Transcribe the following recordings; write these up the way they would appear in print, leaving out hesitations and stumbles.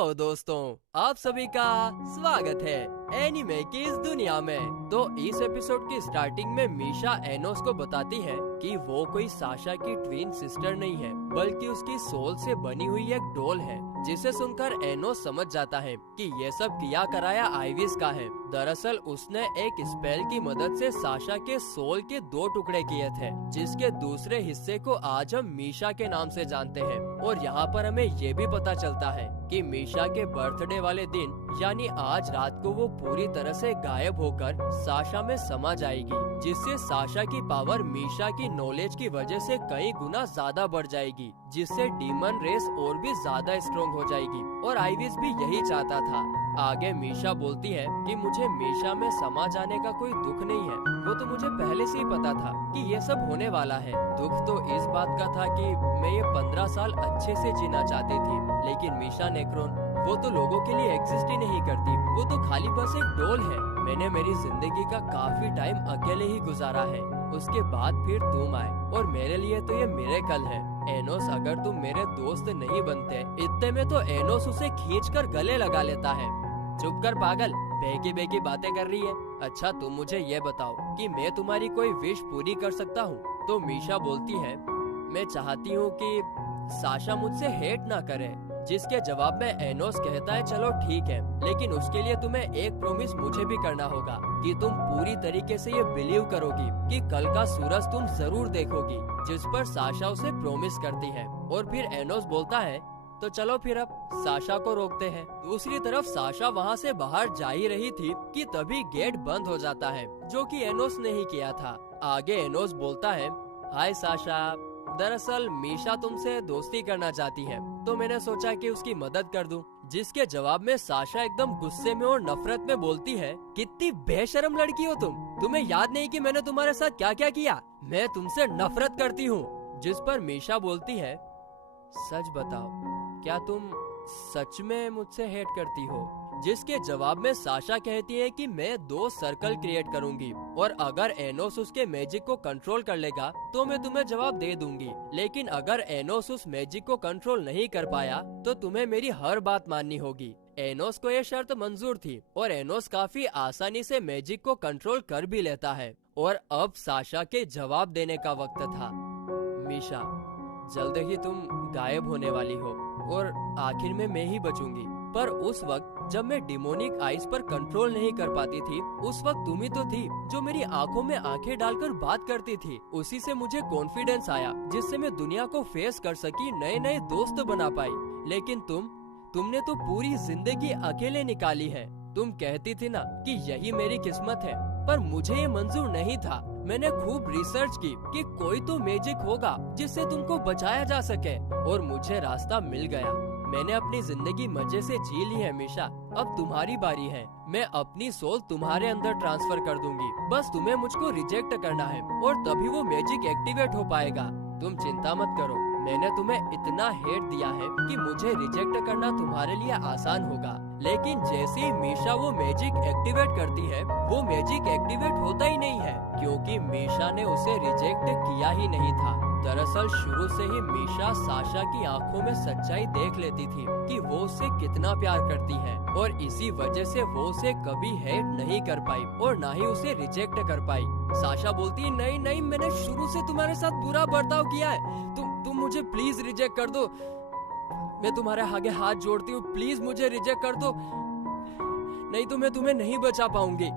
Hello दोस्तों, आप सभी का स्वागत है एनिमे की इस दुनिया में। तो इस एपिसोड की स्टार्टिंग में मीशा एनोस को बताती है कि वो कोई साशा की ट्विन सिस्टर नहीं है, बल्कि उसकी सोल से बनी हुई एक डॉल है। जिसे सुनकर एनोस समझ जाता है कि ये सब किया कराया आइविस का है। दरअसल उसने एक स्पेल की मदद से साशा के सोल के 2 टुकड़े किए थे, जिसके दूसरे हिस्से को आज हम मीशा के नाम से जानते हैं। और यहाँ पर हमें ये भी पता चलता है कि मीशा के बर्थडे वाले दिन यानी आज रात को वो पूरी तरह से गायब होकर साशा में समा जाएगी, जिससे साशा की पावर मीशा की नॉलेज की वजह से कई गुना ज्यादा बढ़ जाएगी, जिससे डीमन रेस और भी ज्यादा स्ट्रॉन्ग हो जाएगी। और आइविस भी यही चाहता था। आगे मीशा बोलती है कि मुझे मीशा में समा जाने का कोई दुख नहीं है, वो तो मुझे पहले से ही पता था कि ये सब होने वाला है। दुख तो इस बात का था कि मैं ये 15 साल अच्छे से जीना चाहती थी, लेकिन मीशा नेक्रोन वो तो लोगों के लिए एग्जिस्ट ही नहीं करती, वो तो खाली बस एक डॉल है। मैंने मेरी जिंदगी का काफी टाइम अकेले ही गुजारा है, उसके बाद फिर तुम आए और मेरे लिए तो ये मिरेकल है। एनोस, अगर तुम मेरे दोस्त नहीं बनते, इतने में तो एनोस उसे खींचकर गले लगा लेता है। चुप कर पागल, बेकी बेकी बातें कर रही है। अच्छा तुम मुझे ये बताओ कि मैं तुम्हारी कोई विश पूरी कर सकता हूँ? तो मीशा बोलती है, मैं चाहती हूँ कि साशा मुझसे हेट ना करे। जिसके जवाब में एनोस कहता है, चलो ठीक है, लेकिन उसके लिए तुम्हें एक प्रॉमिस मुझे भी करना होगा कि तुम पूरी तरीके से ये बिलीव करोगी कि कल का सूरज तुम जरूर देखोगी। जिस पर साशा उसे प्रॉमिस करती है। और फिर एनोस बोलता है, तो चलो फिर अब साशा को रोकते हैं। दूसरी तरफ साशा वहाँ से बाहर जा ही रही थी कि तभी गेट बंद हो जाता है, जो कि एनोस ने ही किया था। आगे एनोस बोलता है, हाय साशा, दरअसल मीशा तुमसे दोस्ती करना चाहती है, तो मैंने सोचा कि उसकी मदद कर दूं। जिसके जवाब में साशा एकदम गुस्से में और नफरत में बोलती है, कितनी बेशर्म लड़की हो तुम, तुम्हें याद नहीं कि मैंने तुम्हारे साथ क्या क्या किया? मैं तुमसे नफरत करती हूँ। जिस पर मीशा बोलती है, सच बताओ, क्या तुम सच में मुझसे हेट करती हो? जिसके जवाब में साशा कहती है कि मैं 2 सर्कल क्रिएट करूंगी और अगर एनोस उसके मैजिक को कंट्रोल कर लेगा तो मैं तुम्हें जवाब दे दूंगी, लेकिन अगर एनोस उस मैजिक को कंट्रोल नहीं कर पाया तो तुम्हें मेरी हर बात माननी होगी। एनोस को ये शर्त मंजूर थी और एनोस काफी आसानी से मैजिक को कंट्रोल कर भी लेता है। और अब साशा के जवाब देने का वक्त था। मीशा, जल्द ही तुम गायब होने वाली हो और आखिर में मैं ही बचूंगी। पर उस वक्त जब मैं डिमोनिक आइज पर कंट्रोल नहीं कर पाती थी, उस वक्त तुम ही तो थी जो मेरी आंखों में आंखें डालकर बात करती थी। उसी से मुझे कॉन्फिडेंस आया, जिससे मैं दुनिया को फेस कर सकी, नए नए दोस्त बना पाई। लेकिन तुमने तो पूरी जिंदगी अकेले निकाली है। तुम कहती थी ना कि यही मेरी किस्मत है, पर मुझे ये मंजूर नहीं था। मैंने खूब रिसर्च की कि कोई तो मैजिक होगा जिससे तुमको बचाया जा सके, और मुझे रास्ता मिल गया। मैंने अपनी जिंदगी मजे से जी ली है मीशा, अब तुम्हारी बारी है। मैं अपनी सोल तुम्हारे अंदर ट्रांसफर कर दूंगी, बस तुम्हें मुझको रिजेक्ट करना है और तभी वो मैजिक एक्टिवेट हो पाएगा। तुम चिंता मत करो, मैंने तुम्हें इतना हेट दिया है कि मुझे रिजेक्ट करना तुम्हारे लिए आसान होगा। लेकिन जैसे ही मीशा वो मैजिक एक्टिवेट करती है, वो मैजिक एक्टिवेट होता ही नहीं है, क्योंकि मीशा ने उसे रिजेक्ट किया ही नहीं था। दरअसल शुरू से ही मीशा साशा की आंखों में सच्चाई देख लेती थी कि वो उससे कितना प्यार करती है, और इसी वजह से वो उसे कभी हेट नहीं कर पाई और ना ही उसे रिजेक्ट कर पाई। साशा बोलती है, नहीं नहीं, मैंने शुरू से तुम्हारे साथ बुरा बर्ताव किया है, तुम मुझे प्लीज रिजेक्ट कर दो। मैं तुम्हारे आगे हाथ जोड़ती हूँ, प्लीज मुझे रिजेक्ट कर दो, नहीं तो मैं तुम्हें नहीं बचा पाऊंगी।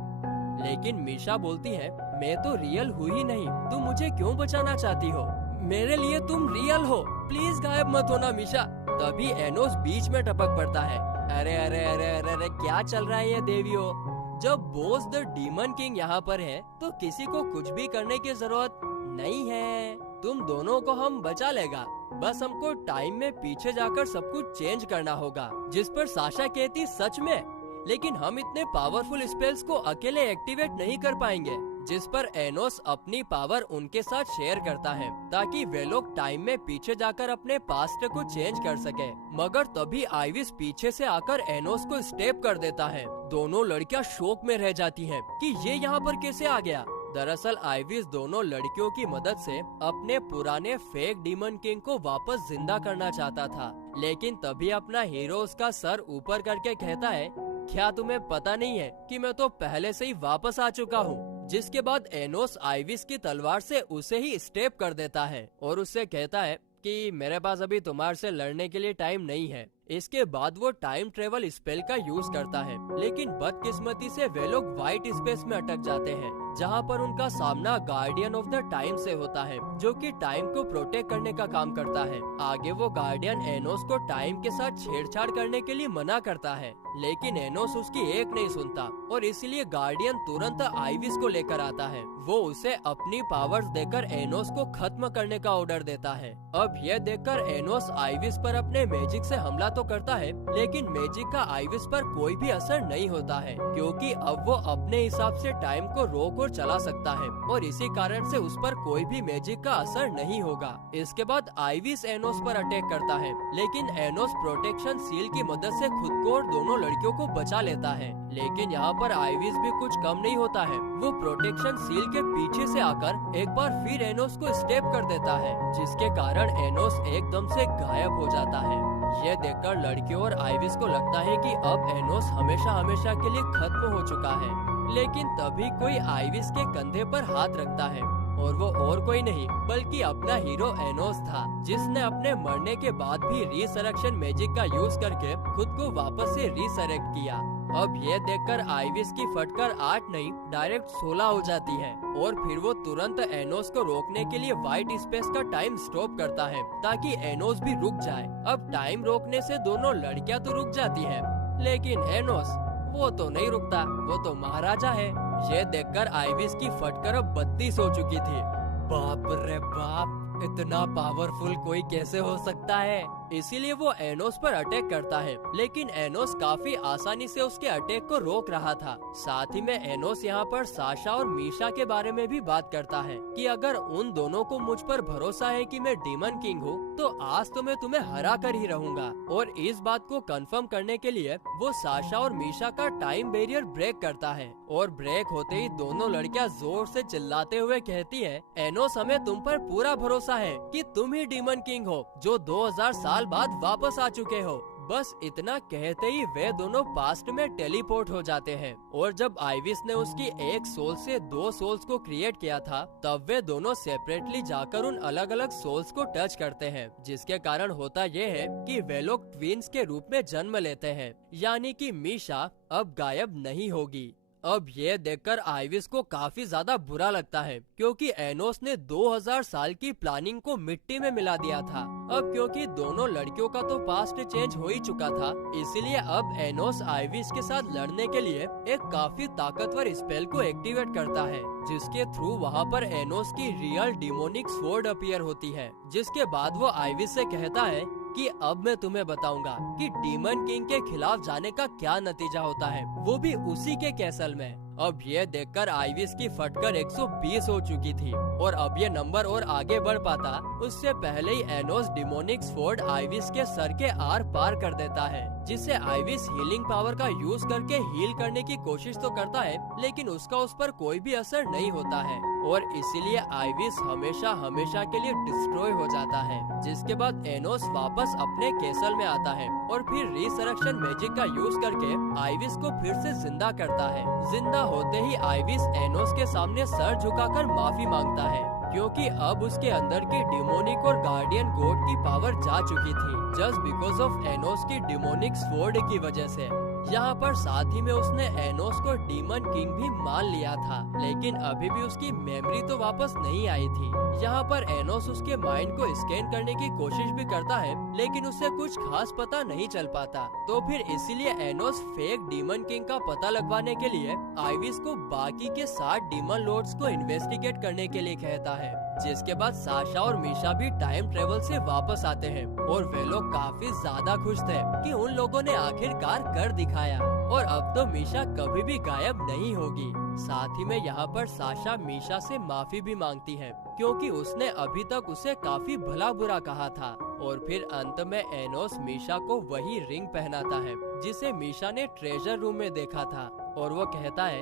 लेकिन मीशा बोलती है, मैं तो रियल हुई ही नहीं, तुम मुझे क्यों बचाना चाहती हो? मेरे लिए तुम रियल हो, प्लीज गायब मत होना मीशा। तभी एनोस बीच में टपक पड़ता है। अरे अरे अरे अरे अरे, क्या चल रहा है ये देवियों? जब बॉस द डीमन किंग यहाँ पर है तो किसी को कुछ भी करने की जरूरत नहीं है। तुम दोनों को हम बचा लेगा, बस हमको टाइम में पीछे जाकर सब कुछ चेंज करना होगा। जिस पर साशा कहती, सच में? लेकिन हम इतने पावरफुल स्पेल्स को अकेले एक्टिवेट नहीं कर पाएंगे। जिस पर एनोस अपनी पावर उनके साथ शेयर करता है ताकि वे लोग टाइम में पीछे जाकर अपने पास्ट को चेंज कर सके। मगर तभी आइविस पीछे से आकर एनोस को स्टेप कर देता है। दोनों लड़कियां शॉक में रह जाती हैं कि ये यहाँ पर कैसे आ गया। दरअसल आइविस दोनों लड़कियों की मदद से अपने पुराने फेक डीमन किंग को वापस जिंदा करना चाहता था, लेकिन तभी अपना हीरो उसका सर ऊपर करके कहता है, क्या तुम्हें पता नहीं है कि मैं तो पहले से ही वापस आ चुका हूँ। जिसके बाद एनोस आइविस की तलवार से उसे ही स्टेप कर देता है और उससे कहता है कि मेरे पास अभी तुम्हारे से लड़ने के लिए टाइम नहीं है। इसके बाद वो टाइम ट्रेवल स्पेल का यूज करता है, लेकिन बदकिस्मती से वे लोग व्हाइट स्पेस में अटक जाते हैं, जहाँ पर उनका सामना गार्डियन ऑफ द टाइम से होता है, जो कि टाइम को प्रोटेक्ट करने का काम करता है। आगे वो गार्डियन एनोस को टाइम के साथ छेड़छाड़ करने के लिए मना करता है, लेकिन एनोस उसकी एक नहीं सुनता और इसलिए गार्डियन तुरंत आइविस को लेकर आता है। वो उसे अपनी पावर्स देकर एनोस को खत्म करने का ऑर्डर देता है। अब यह देखकर एनोस आइविस पर अपने मैजिक से हमला तो करता है, लेकिन मैजिक का आइविस पर कोई भी असर नहीं होता है, क्योंकि अब वो अपने हिसाब से टाइम को रोक और चला सकता है और इसी कारण से उस पर कोई भी मैजिक का असर नहीं होगा। इसके बाद आइविस एनोस पर अटैक करता है, लेकिन एनोस प्रोटेक्शन सील की मदद से खुद को और दोनों लड़कियों को बचा लेता है। लेकिन यहाँ पर आइविस भी कुछ कम नहीं होता है। वो प्रोटेक्शन सील के पीछे से आकर एक बार फिर एनोस को स्टेप कर देता है, जिसके कारण एनोस एकदम से गायब हो जाता है। यह देखकर लड़कियों और आइविस को लगता है कि अब एनोस हमेशा हमेशा के लिए खत्म हो चुका है, लेकिन तभी कोई आइविस के कंधे पर हाथ रखता है और वो और कोई नहीं बल्कि अपना हीरो एनोस था, जिसने अपने मरने के बाद भी रिसरेक्शन मैजिक का यूज करके खुद को वापस से रिसरेक्ट किया। अब ये देखकर आइविस की फटकर 8 नहीं डायरेक्ट 16 हो जाती है और फिर वो तुरंत एनोस को रोकने के लिए व्हाइट स्पेस का टाइम स्टॉप करता है ताकि एनोस भी रुक जाए। अब टाइम रोकने से दोनों लड़कियां तो रुक जाती हैं, लेकिन एनोस वो तो नहीं रुकता, वो तो महाराजा है। ये देखकर आइविस की फटकर अब 32 हो चुकी थी। बाप रे बाप, इतना पावरफुल कोई कैसे हो सकता है। इसीलिए वो एनोस पर अटैक करता है, लेकिन एनोस काफी आसानी से उसके अटैक को रोक रहा था। साथ ही में एनोस यहाँ पर साशा और मीशा के बारे में भी बात करता है कि अगर उन दोनों को मुझ पर भरोसा है कि मैं डीमन किंग हूँ, तो आज तो मैं तुम्हें हरा कर ही रहूंगा। और इस बात को कंफर्म करने के लिए वो साशा और मीशा का टाइम बैरियर ब्रेक करता है और ब्रेक होते ही दोनों लड़कियां जोर से चिल्लाते हुए कहती है, एनोस हमें तुम पर पूरा भरोसा है कि तुम ही डीमन किंग हो जो 2000 साल बाद वापस आ चुके हो। बस इतना कहते ही वे दोनों पास्ट में टेलीपोर्ट हो जाते हैं और जब आइविस ने उसकी एक सोल से 2 सोल्स को क्रिएट किया था, तब वे दोनों सेपरेटली जाकर उन अलग अलग सोल्स को टच करते हैं, जिसके कारण होता ये है कि वे लोग ट्विंस के रूप में जन्म लेते हैं, यानी कि मीशा अब गायब नहीं होगी। अब ये देखकर आइविस को काफी ज्यादा बुरा लगता है, क्योंकि एनोस ने 2000 साल की प्लानिंग को मिट्टी में मिला दिया था। अब क्योंकि दोनों लड़कियों का तो पास्ट चेंज हो ही चुका था, इसीलिए अब एनोस आइविस के साथ लड़ने के लिए एक काफी ताकतवर स्पेल को एक्टिवेट करता है, जिसके थ्रू वहाँ पर एनोस की रियल डिमोनिक स्वॉर्ड अपीयर होती है। जिसके बाद वो आइविस से कहता है कि अब मैं तुम्हें बताऊंगा कि डीमन किंग के खिलाफ जाने का क्या नतीजा होता है, वो भी उसी के कैसल में। अब ये देखकर आइविस की फटकर 120 हो चुकी थी और अब ये नंबर और आगे बढ़ पाता उससे पहले ही एनोस डिमोनिक स्वॉर्ड आइविस के सर के आर पार कर देता है, जिससे आइविस हीलिंग पावर का यूज करके हील करने की कोशिश तो करता है, लेकिन उसका उस पर कोई भी असर नहीं होता है और इसीलिए आइविस हमेशा हमेशा के लिए डिस्ट्रॉय हो जाता है। जिसके बाद एनोस वापस अपने केसल में आता है और फिर रिसरेक्शन मैजिक का यूज करके आइविस को फिर से जिंदा करता है। जिंदा होते ही आइविस एनोस के सामने सर झुकाकर माफी मांगता है, क्योंकि अब उसके अंदर की डिमोनिक और गार्डियन गॉड की पावर जा चुकी थी, जस्ट बिकॉज ऑफ एनोस की डिमोनिक स्वॉर्ड की वजह से। यहाँ पर साथ ही में उसने एनोस को डीमन किंग भी मान लिया था, लेकिन अभी भी उसकी मेमोरी तो वापस नहीं आई थी। यहाँ पर एनोस उसके माइंड को स्कैन करने की कोशिश भी करता है, लेकिन उसे कुछ खास पता नहीं चल पाता। तो फिर इसीलिए एनोस फेक डीमन किंग का पता लगवाने के लिए आइविस को बाकी के 7 डीमन लॉर्ड्स को इन्वेस्टिगेट करने के लिए कहता है। जिसके बाद साशा और मीशा भी टाइम ट्रेवल से वापस आते हैं और वे लोग काफी ज्यादा खुश थे कि उन लोगों ने आखिरकार कर दिखाया और अब तो मीशा कभी भी गायब नहीं होगी। साथ ही में यहाँ पर साशा मीशा से माफी भी मांगती है, क्योंकि उसने अभी तक उसे काफी भला बुरा कहा था। और फिर अंत में एनोस मीशा को वही रिंग पहनाता है जिसे मीशा ने ट्रेजर रूम में देखा था और वो कहता है,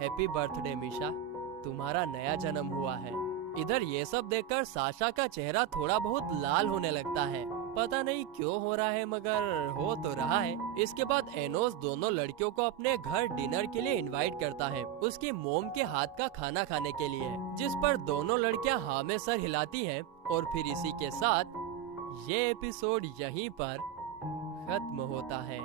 हैप्पी बर्थडे मीशा, तुम्हारा नया जन्म हुआ है। इधर ये सब देखकर साशा का चेहरा थोड़ा बहुत लाल होने लगता है। पता नहीं क्यों हो रहा है, मगर हो तो रहा है। इसके बाद एनोस दोनों लड़कियों को अपने घर डिनर के लिए इनवाइट करता है, उसकी मोम के हाथ का खाना खाने के लिए, जिस पर दोनों लड़कियां हाँ में सर हिलाती हैं। और फिर इसी के साथ ये एपिसोड यहीं पर खत्म होता है।